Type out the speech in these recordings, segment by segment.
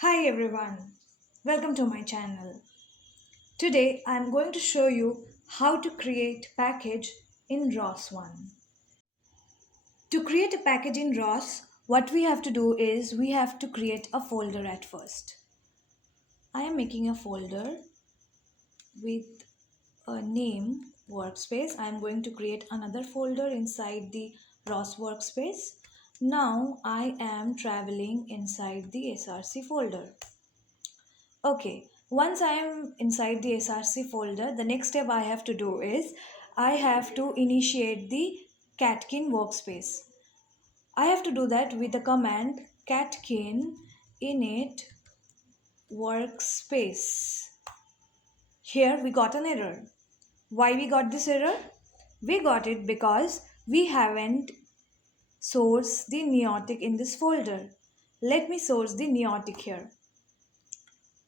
Hi everyone, welcome to my channel. Today I'm going to show you how to create package in ROS 1. To create a package in ROS, what we have to do is we have to create a folder at first. I am making a folder with a name workspace. I am going to create another folder inside the ROS workspace. Now I am traveling inside the SRC folder. Okay, once I am inside the SRC folder, the next step I have to do is I have to initiate the catkin workspace. I have to do that with the command catkin init workspace. Here we got an error. Why we got this error? We got it because we haven't sourced the neotic in this folder. Let me source the neotic here.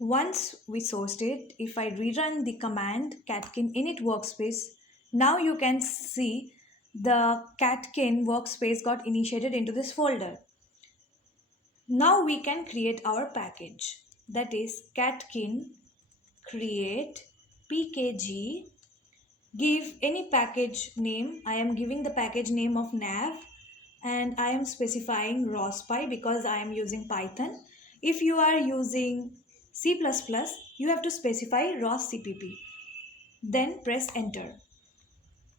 Once we sourced it, if I rerun the command catkin init workspace, now you can see the catkin workspace got initiated into this folder. Now we can create our package, that is catkin create pkg. Give any package name. I am giving the package name of nav and I am specifying rospy because I am using Python. If you are using C++, you have to specify roscpp. Then press enter.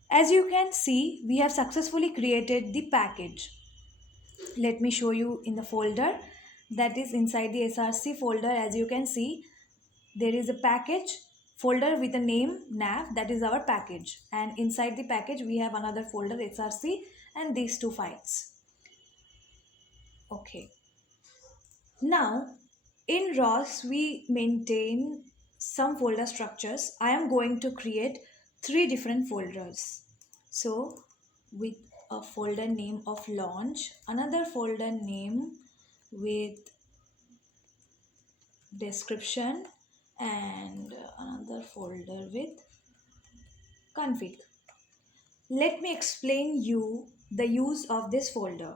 As you can see, we have successfully created the package. Let me show you in the folder that is inside the SRC folder. As you can see, there is a package folder with a name nav, that is our package, and inside the package we have another folder SRC and these two files. Okay, now in ROS we maintain some folder structures. I am going to create three different folders. So with a folder name of launch, another folder name with description, and another folder with config. Let me explain you the use of this folder.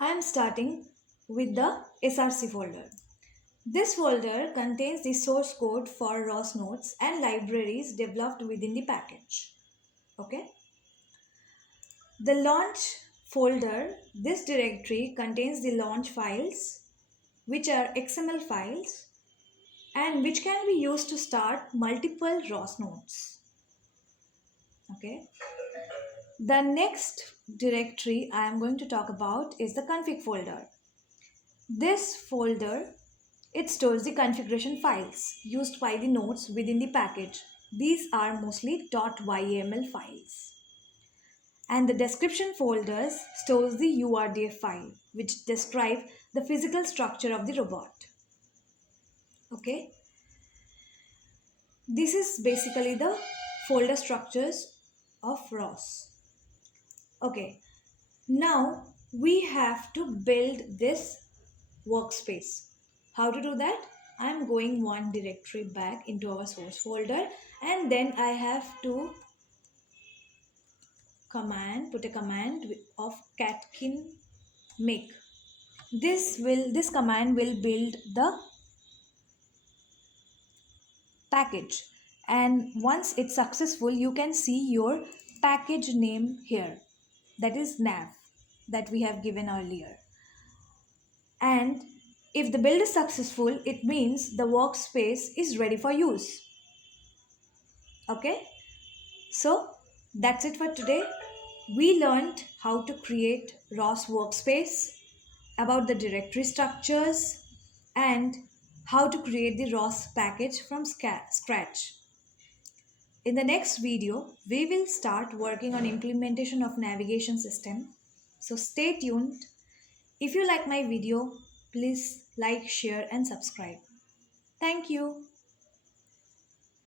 I am starting with the SRC folder. This folder contains the source code for ROS nodes and libraries developed within the package. Okay. The launch folder, this directory contains the launch files, which are XML files and which can be used to start multiple ROS nodes. Okay. The next directory I am going to talk about is the config folder. This folder, it stores the configuration files used by the nodes within the package. These are mostly .yml files. And the description folders stores the URDF file which describe the physical structure of the robot. Okay. This is basically the folder structures of ROS. Okay. Now we have to build this workspace. How to do that? I'm going one directory back into our source folder and then I have to put a command of catkin make. This command will build the package, and once it's successful you can see your package name here, that is nav, that we have given earlier. And if the build is successful, it means the workspace is ready for use. Okay, so that's it for today. We learned how to create ROS workspace, about the directory structures, and how to create the ROS package from scratch. In the next video, we will start working on implementation of navigation system. So stay tuned. If you like my video, please like, share and subscribe. Thank you.